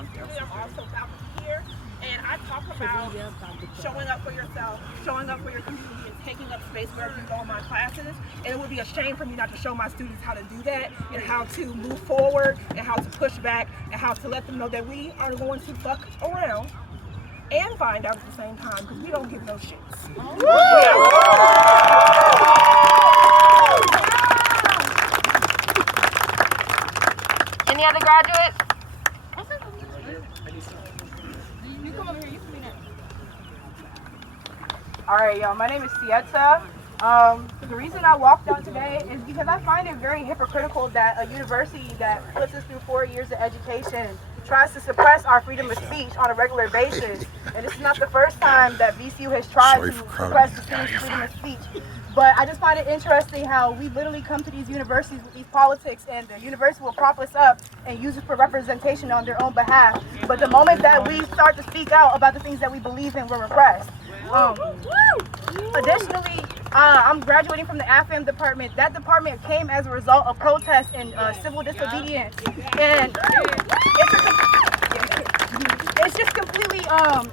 I'm also faculty here, and I talk about showing up for yourself, showing up for your community, and taking up space wherever you go in my classes. And it would be a shame for me not to show my students how to do that, and how to move forward, and how to push back, and how to let them know that we are going to fuck around and find out at the same time, because we don't give no shits. Any other graduates? You come over here, you can be next. All right, y'all, my name is Sieta. The reason I walked out today is because I find it very hypocritical that a university that puts us through 4 years of education tries to suppress our freedom of speech on a regular basis. And this is not the first time that VCU has tried to suppress the students' freedom of speech. But I just find it interesting how we literally come to these universities with these politics, and the university will prop us up and use it for representation on their own behalf. But the moment that we start to speak out about the things that we believe in, we're repressed. Additionally, I'm graduating from the AFAM department. That department came as a result of protests and civil disobedience. And it's just completely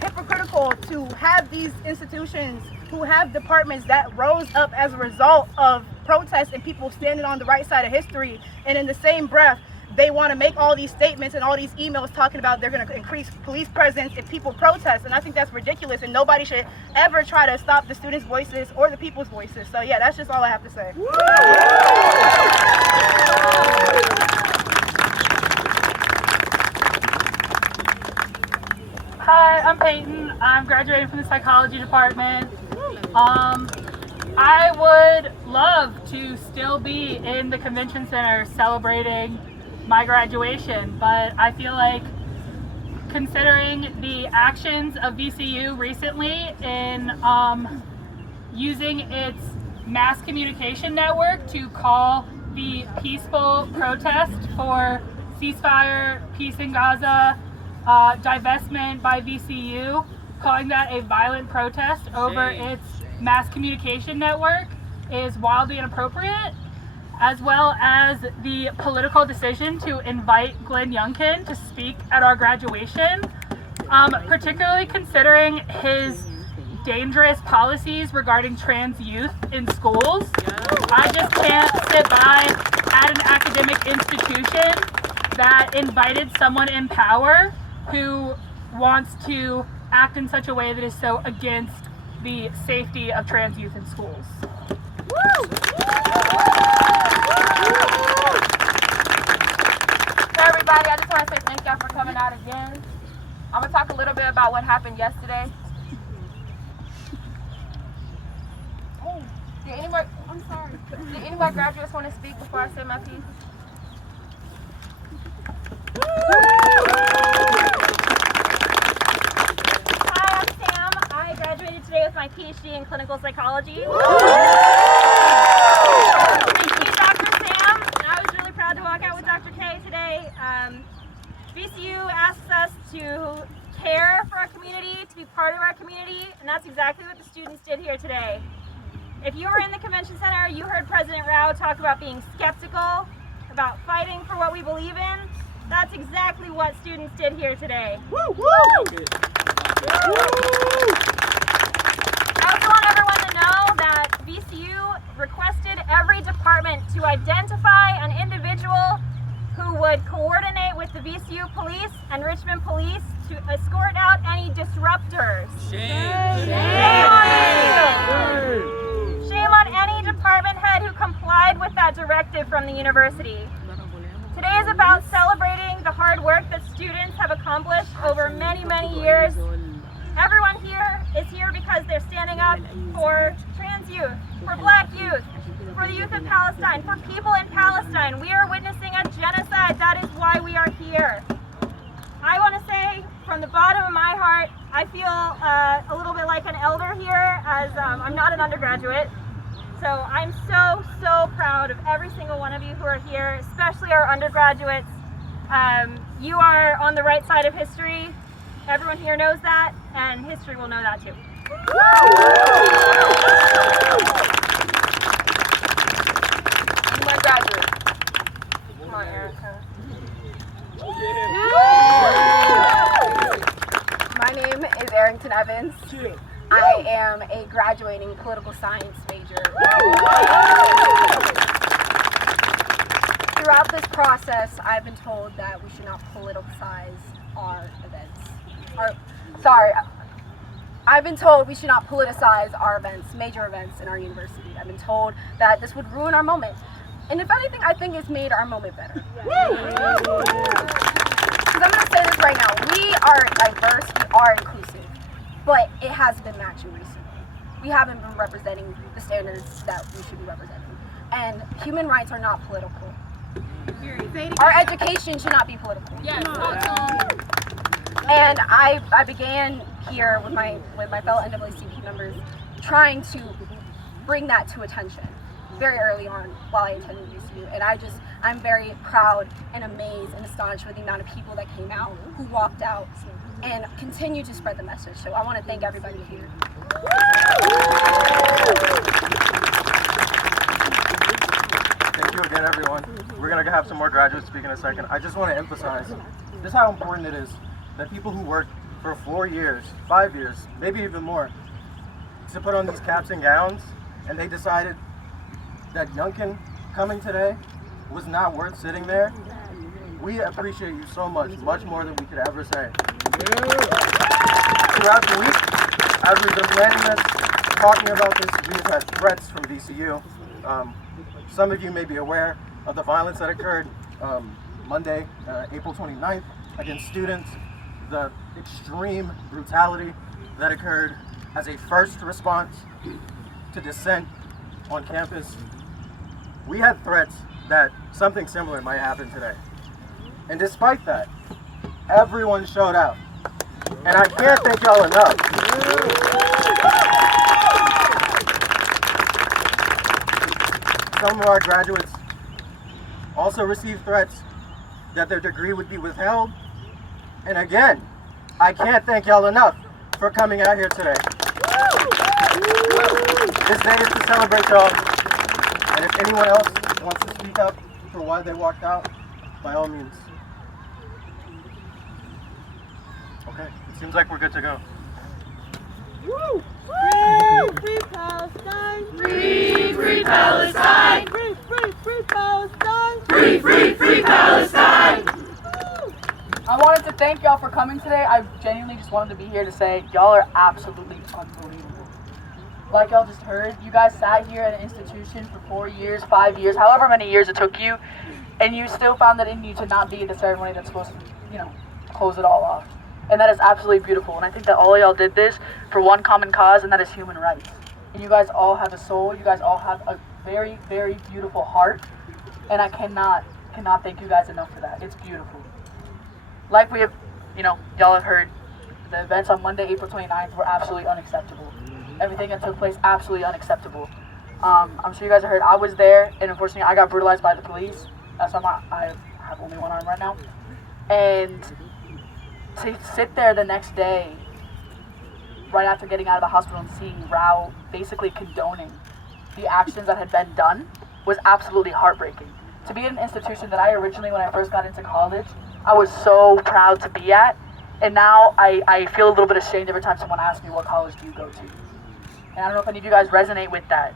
hypocritical to have these institutions who have departments that rose up as a result of protests and people standing on the right side of history, and in the same breath they want to make all these statements and all these emails talking about they're going to increase police presence if people protest. And I think that's ridiculous, and nobody should ever try to stop the students' voices or the people's voices. So yeah, that's just all I have to say. Hi, I'm Peyton. I'm graduating from the psychology department. I would love to still be in the convention center celebrating my graduation, but I feel like considering the actions of VCU recently in using its mass communication network to call the peaceful protest for ceasefire, peace in Gaza, divestment by VCU, calling that a violent protest over its mass communication network is wildly inappropriate, as well as the political decision to invite Glenn Youngkin to speak at our graduation, particularly considering his dangerous policies regarding trans youth in schools. I just can't sit by at an academic institution that invited someone in power who wants to act in such a way that is so against the safety of trans youth in schools. So everybody, I just want to say thank y'all for coming out again. I'm going to talk a little bit about what happened yesterday. Did any more graduates want to speak before I say my piece? Hi, I'm Sam. I graduated today with my PhD in clinical psychology. Thank you, Dr. Sam. I was really proud to walk out with Dr. K today. VCU asks us to care for our community, to be part of our community, and that's exactly what the students did here today. If you were in the convention center, you heard President Rao talk about being skeptical, about fighting for what we believe in. That's exactly what students did here today. Woo, woo! I also want everyone to know that VCU requested every department to identify an individual who would coordinate with the VCU police and Richmond police to escort out any disruptors. Shame on any department head who complied with that directive from the university. Today is about celebrating the hard work that students have accomplished over many, many years. Everyone here is here because they're standing up for trans youth, for black youth, for the youth of Palestine, for people in Palestine. We are witnessing a genocide. That is why we are here. I want to say from the bottom of my heart, I feel a little bit like an elder here, as I'm not an undergraduate. So I'm so, so proud of every single one of you who are here, especially our undergraduates. You are on the right side of history. Everyone here knows that, and history will know that too. My graduates. Come on, Erica. Hamilton Evans. I am a graduating political science major. Throughout this process, I've been told that we should not politicize our events. I've been told we should not politicize our events, major events in our university. I've been told that this would ruin our moment. And if anything, I think it's made our moment better. Because I'm going to say this right now. We are diverse, we are inclusive, but it hasn't been matching recently. We haven't been representing the standards that we should be representing. And human rights are not political. Our education should not be political. Yes. And I began here with my fellow NAACP members trying to bring that to attention very early on while I attended VCU. And I'm very proud and amazed and astonished with the amount of people that came out, who walked out, and continue to spread the message. So I want to thank everybody here. Thank you again, everyone. We're going to have some more graduates speak in a second. I just want to emphasize just how important it is that people who work for 4 years, 5 years, maybe even more, to put on these caps and gowns, and they decided that Youngkin coming today was not worth sitting there. We appreciate you so much, much more than we could ever say. Throughout the week, as we've been planning this, talking about this, we've had threats from VCU. Some of you may be aware of the violence that occurred Monday, April 29th, against students, the extreme brutality that occurred as a first response to dissent on campus. We had threats that something similar might happen today. And despite that, everyone showed out. And I can't thank y'all enough. Some of our graduates also received threats that their degree would be withheld. And again, I can't thank y'all enough for coming out here today. This day is to celebrate y'all. And if anyone else wants to speak up for why they walked out, by all means. Okay, it seems like we're good to go. Woo! Free Palestine! Free Palestine! Free Palestine! Free Palestine! I wanted to thank y'all for coming today. I genuinely just wanted to be here to say y'all are absolutely unbelievable. Like y'all just heard, you guys sat here at an institution for 4 years, 5 years, however many years it took you, and you still found it in you to not be at the ceremony that's supposed to, close it all off. And that is absolutely beautiful. And I think that all of y'all did this for one common cause, and that is human rights. And you guys all have a soul. You guys all have a very, very beautiful heart. And I cannot thank you guys enough for that. It's beautiful. Like we have, y'all have heard, the events on Monday, April 29th were absolutely unacceptable. Everything that took place, absolutely unacceptable. I'm sure you guys have heard, I was there, and unfortunately I got brutalized by the police. That's why I have only one arm right now. And to sit there the next day, right after getting out of the hospital and seeing Rao basically condoning the actions that had been done was absolutely heartbreaking. To be at an institution that I originally, when I first got into college, I was so proud to be at, and now I feel a little bit ashamed every time someone asks me, what college do you go to? And I don't know if any of you guys resonate with that,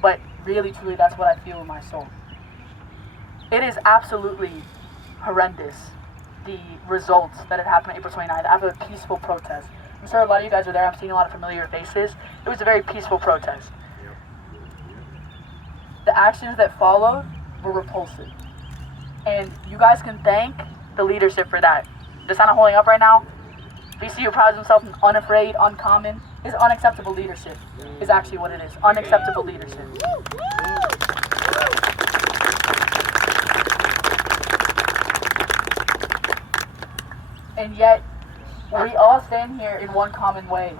but really, truly, that's what I feel in my soul. It is absolutely horrendous, the results that had happened on April 29th after a peaceful protest. I'm sure a lot of you guys were there. I'm seeing a lot of familiar faces. It was a very peaceful protest. The actions that followed were repulsive. And you guys can thank the leadership for that. The sign I'm holding up right now, VCU prides himself in unafraid, uncommon. Is unacceptable leadership is actually what it is. Unacceptable leadership. And yet, we all stand here in one common way.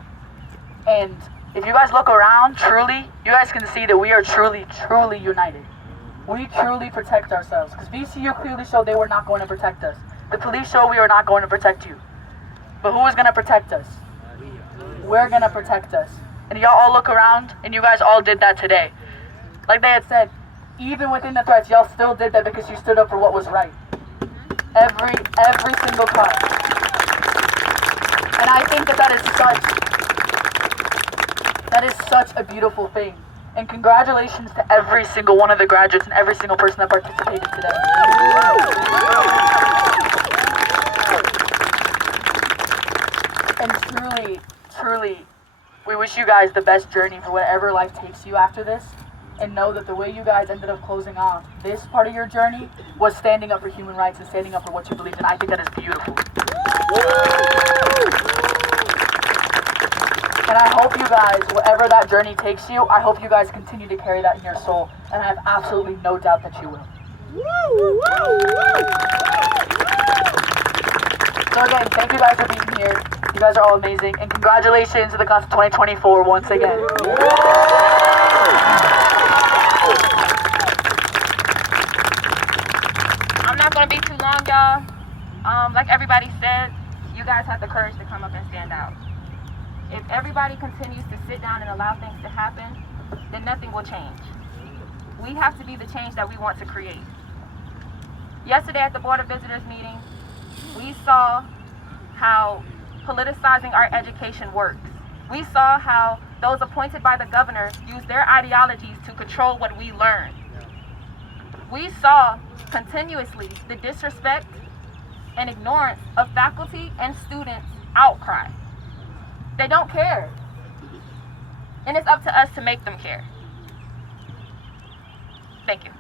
And if you guys look around, truly, you guys can see that we are truly, truly united. We truly protect ourselves. Because VCU clearly showed they were not going to protect us. The police showed we were not going to protect you. But who is going to protect us? We're going to protect us. And y'all all look around, and you guys all did that today. Like they had said, even within the threats, y'all still did that because you stood up for what was right. Every single time. And I think that is That is such a beautiful thing. And congratulations to every single one of the graduates and every single person that participated today. And truly, we wish you guys the best journey for whatever life takes you after this. And know that the way you guys ended up closing off this part of your journey was standing up for human rights and standing up for what you believe in. I think that is beautiful. And I hope you guys, whatever that journey takes you, I hope you guys continue to carry that in your soul. And I have absolutely no doubt that you will. So again, thank you guys for being here. You guys are all amazing. And congratulations to the class of 2024 once again. I'm not going to be too long, y'all. Like everybody said, you guys have the courage to come up and stand out. If everybody continues to sit down and allow things to happen, then nothing will change. We have to be the change that we want to create. Yesterday at the Board of Visitors meeting, we saw how politicizing our education works. We saw how those appointed by the governor use their ideologies to control what we learn. We saw continuously the disrespect and ignorance of faculty and students' outcry. They don't care. And it's up to us to make them care. Thank you.